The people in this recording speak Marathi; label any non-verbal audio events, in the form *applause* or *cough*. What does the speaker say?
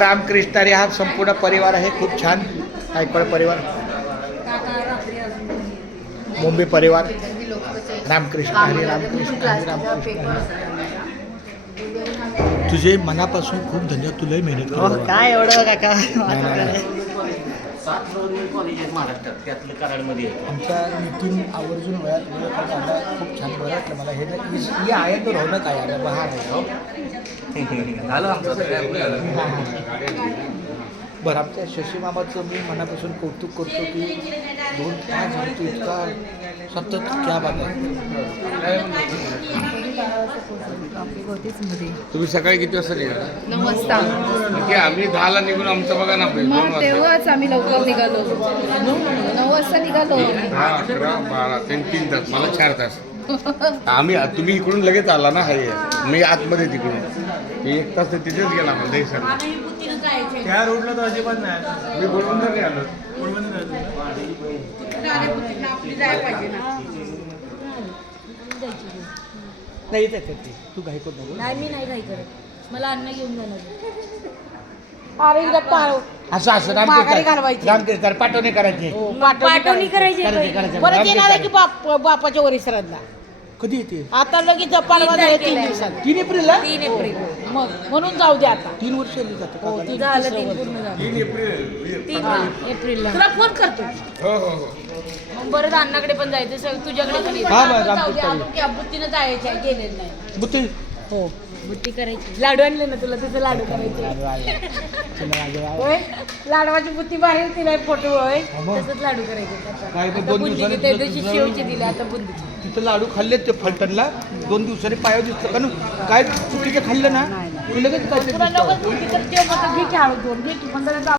रामकृष्ण आणि हा संपूर्ण परिवार आहे. खूप छान. गायकवाड परिवार. मुंबई परिवार. रामकृष्ण हरी रामकृष्ण हरी रामकृष्ण तुझे मनापासून खूप धन्यवाद तुलाही मेहनत. काय एवढं काका. सात नवनवीन कॉलेज आहेत महाराष्ट्रात त्यातलं कराडमध्ये आहे. आमच्या नितीन आवर्जून वेळात वेळ खूप छान बरं वाटलं मला. हे ना इस- ये आहे तो रौनक आहे? अरे बहार आहे हो. *laughs* झालं आमचं बरं आमच्या शशी मामाचं मी मनापासून कौतुक करतो की दोन तास तू इतका सतत क्या बात आहे. तुम्ही सकाळी किती वाजता निघाला? नऊ वाजता. की आम्ही दहाला निघून आमचं बघा ना दोन मग वाजता. तेव्हाच आम्ही लवकर निघालो. नऊ वाजता निघालो. दहा अकरा बारा तीन तीन तास मला चार तास. आम्ही तुम्ही इकडून लगेच आला ना हाय. मी आतमध्ये तिकडून. मी एक तास तर तिथेच गेला मला त्या रोडला तर अजिबात नाही मी बोलून तर नाही आलो. नाही येते येते ती. तू घाई करू नको. नाही मी नाही काही करत. मला अन्न घेऊन जाणार असं असं माघारी रामकृष्ण घालवायची. रामकृष्ण पाठवणे करायचे. पाठवणी करायची करायचे करायचे. परत येणार आहे की. बाप बापाच्या वरी श्रद्धा कधी येते? आता लगेच पाडवा झाले तीन दिवसात. तीन एप्रिलला? तीन एप्रिल. मग म्हणून जाऊ दे आता. तीन वर्ष आली जातं का? झालं तीन पूर्ण झालं. तीन एप्रिल तीन एप्रिलला. तुला फोन करतो. हो हो हो. मग परत अण्णाकडे पण जायचं सगळं तुझ्याकडे पण हा बरं जाऊ दे आपण जायचे गेलेलं नाही. बुद्धी? हो. बुट्टी करायची. लाडू आणले ना तुला तिथे लाडू करायचे. होय? लाडवाची बुद्धी बाहेर तिला फोटो होय? तसंच लाडू करायचे. काय ते आता दोन बुंदीचे दिवसांनी त्या तुझं- दिवशी तुझं- शेवचे दिले आता बुंदीचे. तिथं लाडू खाल्ले ते फलटणला. दोन दिवसांनी पायावर दिसतं. कारण काय चुकीचं खाल्लं ना की लगेच काय ते तुला दिसतं. बुद्धी तर घे की हळू दोन घे की पंधरा